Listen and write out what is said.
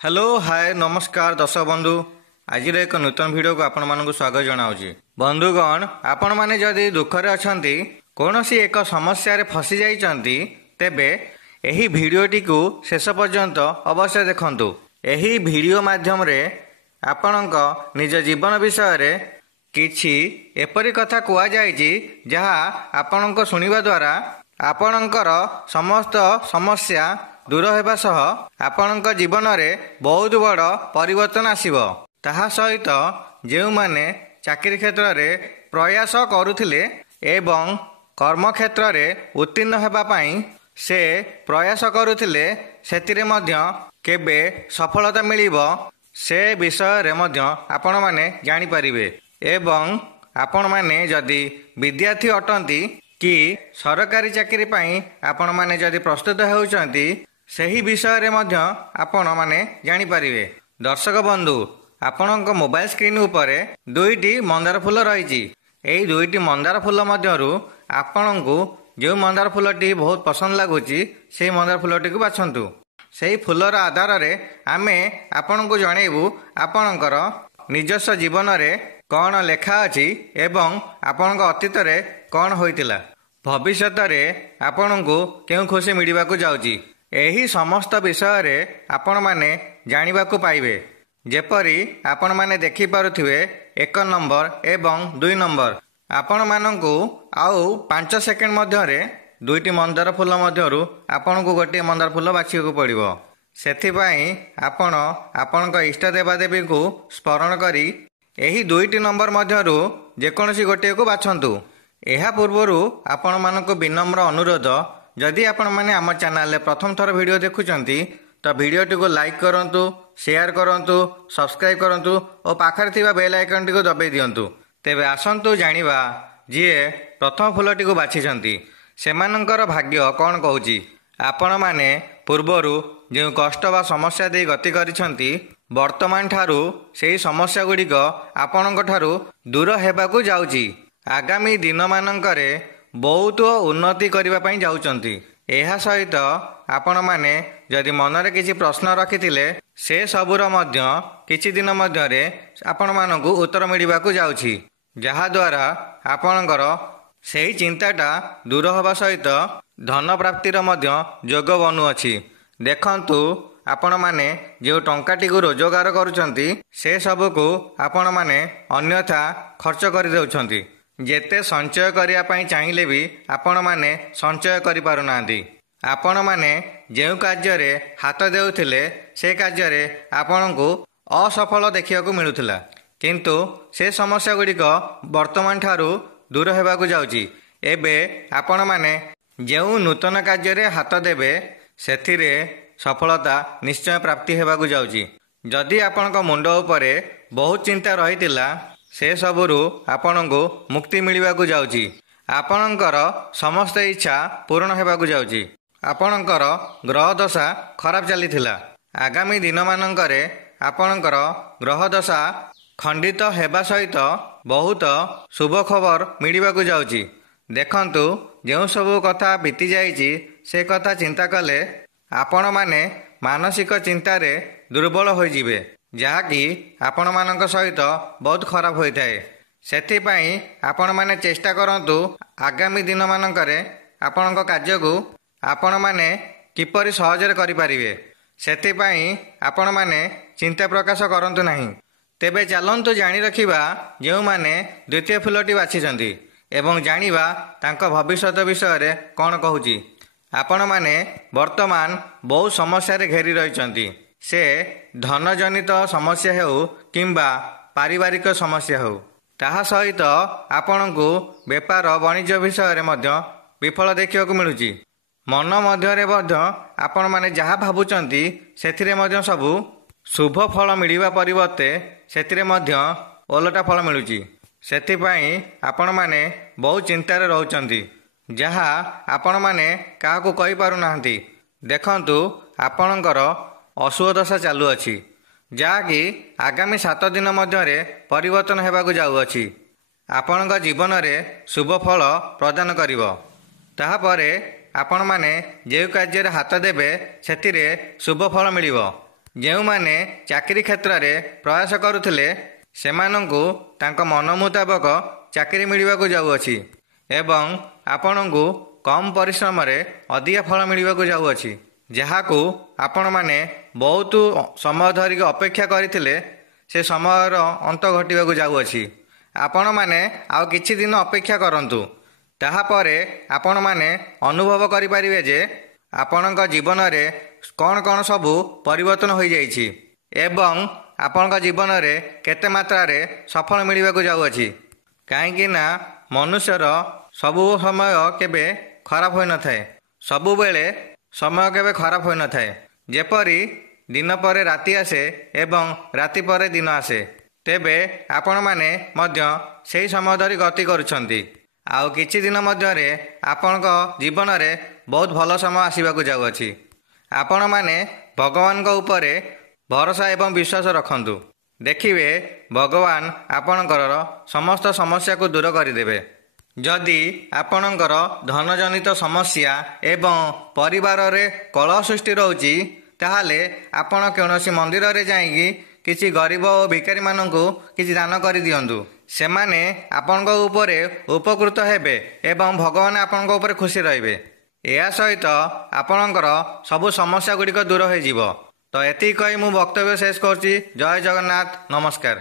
Hello hi नमस्कार दर्शक बंधु आज एक नूतन वीडियो को आपण मानक स्वागत जनाऊँगी। बंधुगण आपण माने जदि दुखरे अछंती कौनसी एक समस्या रे फसी जाइछंती तेबे एही भिडियोटी को शेष पर्यंत अवश्य देखंतु। एही भिडियो माध्यम रे आपणक निज जीवन विषय रे किछि एपरि कथा कुआ जाइछि जहा आपणक सुनिबा द्वारा आपणकर समस्त समस्या दूर हेबा सह आपणक जीवन रे बहुत बड़ परिवर्तन आसीबो। ताहा सहित जेउ माने चाकरी क्षेत्र रे प्रयास करुथिले एवं कर्म क्षेत्र रे उत्तीर्ण हेबा पई से प्रयास करुथिले सेतिरे मध्य केबे सफलता मिलिबो से विषय रे मध्य आपण माने जानि परिबे। एवं आपण माने जदि विद्यार्थी अटंती कि सरकारी चाकरी पई आपण माने जदि प्रस्तुत हेउचंती सही विषय रे मध्य आपण माने जानि परिबे। दर्शक बंधु आपणक मोबाइल स्क्रीन उपरे दुईटी मंदार फूल रही। एई दुईटी मंदार फूल मध्यरु आपणकु जो मंदार फूलटी बहुत पसंद लगुची से मंदार फूलटी को बाछंतु। सेही फूलर आधार रे आमे आपणकु जणेबु आपणकर निजस्व जीवन रे कौन लेखा अछि एवं आपणक अतीत रे कौन होइतिला, भविष्यत रे आपणकु केउ खुशी मिलिबाकु जाउची एही समस्त विषय रे आपण माने जानिबाकु पाइबे। जेपरी आपण माने देखि पारुथिबे 1 नंबर एवं 2 नंबर आपण मानंकु आउ 5 सेकेंड मध्य रे दुईटी मंदार फूल मध्यरु आपणकु गोटे मंदार फूल बाछिବାକୁ पड़िबो। सेथिपाई आपण आपणक इष्ट देवादेवी को स्मरण करी एही दुईटी नंबर मध्यरु जेकोनसी गोटे को बाछंतु। एहा पूर्वरु आपण मानक विनम्र अनुरोध जदि आपण माने आम चैनल प्रथम थर वीडियो देखुचंती तो वीडियोटी को लाइक करंतु, शेयर करंतु, सब्सक्राइब करंतु और पाखरे थिबा बेल आइकन टी को दबाई दियंतु। तेबे आसंतु जानिबा जिए प्रथम फूलटी को बाछिचंती सेमानंकर भाग्य कौन कहूची। आपण माने पूर्वरु जो कष्ट बा समस्या दे गति करिसंती वर्तमान ठारू सेही समस्या गुड़िक आपणक ठारू दूर हेबाकू जाउची। आगामी दिन मानंकरे बहुत उन्नति करबा पई जाउचंती। एहा सहित आपण माने जदि मनरे किछि प्रश्न रखिथिले से सबुर मध्य किछि दिन मध्य रे आपण मानकू उत्तर मिलिबाकू जाउची, जहा द्वारा आपणकर सेही चिंताटा दूर होबा सहित धन प्राप्तिर मध्य योग बनुअछि। देखंतु आपण माने जो टंकाटी को रोजगार करुचंती से सबको आपण माने अन्यथा खर्च कर देउछंती। जेते संचय करिया पई चाहिले भी आपण माने संचय करि पारु नांती। आपण माने जेउ कार्य रे हाथ देउथिले से कार्य रे आपणकू असफल देखियाकू मिलुथिला, किंतु से समस्या गुड़िक वर्तमान ठारू दूर हेबाकू जाउची। एबे आपण माने जेउ नूतन कार्य रे हाथ देबे सेथिरे सफलता निश्चय प्राप्ति हेबाकू जाउची। जदि आपणक मुंड उपरे बहुत चिंता रहितिला से सबुरु आपणकू मुक्ति मिलिबाकू जाउची। आपणकर समस्त इच्छा पूर्ण हेबाकू जाउची। आपणकर ग्रह दशा खराब चलीथिला, आगामी दिन मानंकरे आपणकर ग्रह दशा खंडित हेबा सहित बहुत शुभ खबर मिलिबाकू जाउची। देखंतु जो सब कथा बीती जाइची से कथा चिंता कले आपण माने मानसिक चिंतारे दुर्बल हो जिवे, जहाँकि आपण मानक सहित बहुत खराब होता है। सेथिपाई आपण माने चेष्टा करंतु आगामी दिन मानकरे आपणक कार्य को आपण माने किपरि सहजरे करि पारिबे। सेथिपाई आपण माने चिंता प्रकाश करंतु नाही। तेबे चलंतु जानि रखिबा जेउ माने द्वितीय फूलटी बाछिचंती एवं जानिबा तांको भविष्यत विषय रे कोन कहूची। आपण माने वर्तमान बहुत समस्या रे घेरी रहिचंती, से धन जनित समस्या हेउ किंबा पारिवारिक समस्या हेउ। ताहा सहित आपणकू व्यापार वाणिज्य विषय रे मध्य विफल देखिବାକୁ मिलुची। मन मध्य रे मध्य आपण माने जहा भाबुचंती सेथिरे मध्य सबु शुभ फल मिलिबा परिवर्ते सेथिरे मध्य ओलटा फल मिलुची। सेथिपाई आपण माने बहुत चिंतारे रहउचंती, जहा आपण माने काहाकू कहि पारु नाहंती। देखंतु आपणकर अशुभ दशा चालू अछि, जहाँकि आगामी 7 दिन मध्य परिवर्तन हेबाकू जाउअछि। आपणक जीवन रे शुभ फल प्रदान करिवो। ताहापरे आपण माने जे कार्य हाथ देबे सेतिरे शुभ फल मिलिवो। ଯେଉଁମାନେ ଚାକିରି କ୍ଷେତ୍ରରେ ପ୍ରୟାସ କରୁଥିଲେ ସେମାନଙ୍କୁ ତାଙ୍କ ମନ ମୁତାବକ ଚାକିରି ମିଳିବାକୁ ଯାଉଅଛି ଏବଂ ଆପଣଙ୍କୁ କମ୍ ପରିଶ୍ରମରେ ଅଧିକା ଫଳ ମିଳିବାକୁ ଯାଉଅଛି। ଯାହାକୁ ଆପଣମାନେ ବହୁତ ସମୟ ଧରିକି ଅପେକ୍ଷା କରିଥିଲେ ସେ ସମୟର ଅନ୍ତ ଘଟିବାକୁ ଯାଉଅଛି। ଆପଣମାନେ ଆଉ କିଛି ଦିନ ଅପେକ୍ଷା କରନ୍ତୁ। ତାହାପରେ ଆପଣମାନେ ଅନୁଭବ କରିପାରିବେ ଯେ ଆପଣଙ୍କ ଜୀବନରେ କ'ଣ କ'ଣ ସବୁ ପରିବର୍ତ୍ତନ ହୋଇଯାଇଛି ଏବଂ ଆପଣଙ୍କ ଜୀବନରେ କେତେ ମାତ୍ରାରେ ସଫଳ ମିଳିବାକୁ ଯାଉଅଛି। କାହିଁକି ନା ମନୁଷ୍ୟର ସବୁ ସମୟ କେବେ ଖରାପ ହୋଇନଥାଏ। ସବୁବେଳେ ସମୟ କେବେ ଖରାପ ହୋଇନଥାଏ। ଯେପରି ଦିନ ପରେ ରାତି ଆସେ ଏବଂ ରାତି ପରେ ଦିନ ଆସେ, ତେବେ ଆପଣମାନେ ମଧ୍ୟ ସେହି ସମୟ ଧରି ଗତି କରୁଛନ୍ତି। ଆଉ କିଛି ଦିନ ମଧ୍ୟରେ ଆପଣଙ୍କ ଜୀବନରେ ବହୁତ ଭଲ ସମୟ ଆସିବାକୁ ଯାଉଅଛି। ଆପଣମାନେ ଭଗବାନଙ୍କ ଉପରେ ଭରସା ଏବଂ ବିଶ୍ୱାସ ରଖନ୍ତୁ। ଦେଖିବେ ଭଗବାନ ଆପଣଙ୍କର ସମସ୍ତ ସମସ୍ୟାକୁ ଦୂର କରିଦେବେ। ଯଦି ଆପଣଙ୍କର ଧନଜନିତ ସମସ୍ୟା ଏବଂ ପରିବାରରେ କଳହ ସୃଷ୍ଟି ରହୁଛି, ତାହେଲେ ଆପଣ କୌଣସି ମନ୍ଦିରରେ ଯାଇକି କିଛି ଗରିବ ଓ ଭିକାରୀମାନଙ୍କୁ କିଛି ଦାନ କରିଦିଅନ୍ତୁ। ସେମାନେ ଆପଣଙ୍କ ଉପରେ ଉପକୃତ ହେବେ ଏବଂ ଭଗବାନ ଆପଣଙ୍କ ଉପରେ ଖୁସି ରହିବେ। ଏହା ସହିତ ଆପଣଙ୍କର ସବୁ ସମସ୍ୟା ଗୁଡ଼ିକ ଦୂର ହୋଇଯିବ। ତ ଏତିକି କହି ମୁଁ ବକ୍ତବ୍ୟ ଶେଷ କରୁଛି। ଜୟ ଜଗନ୍ନାଥ, ନମସ୍କାର।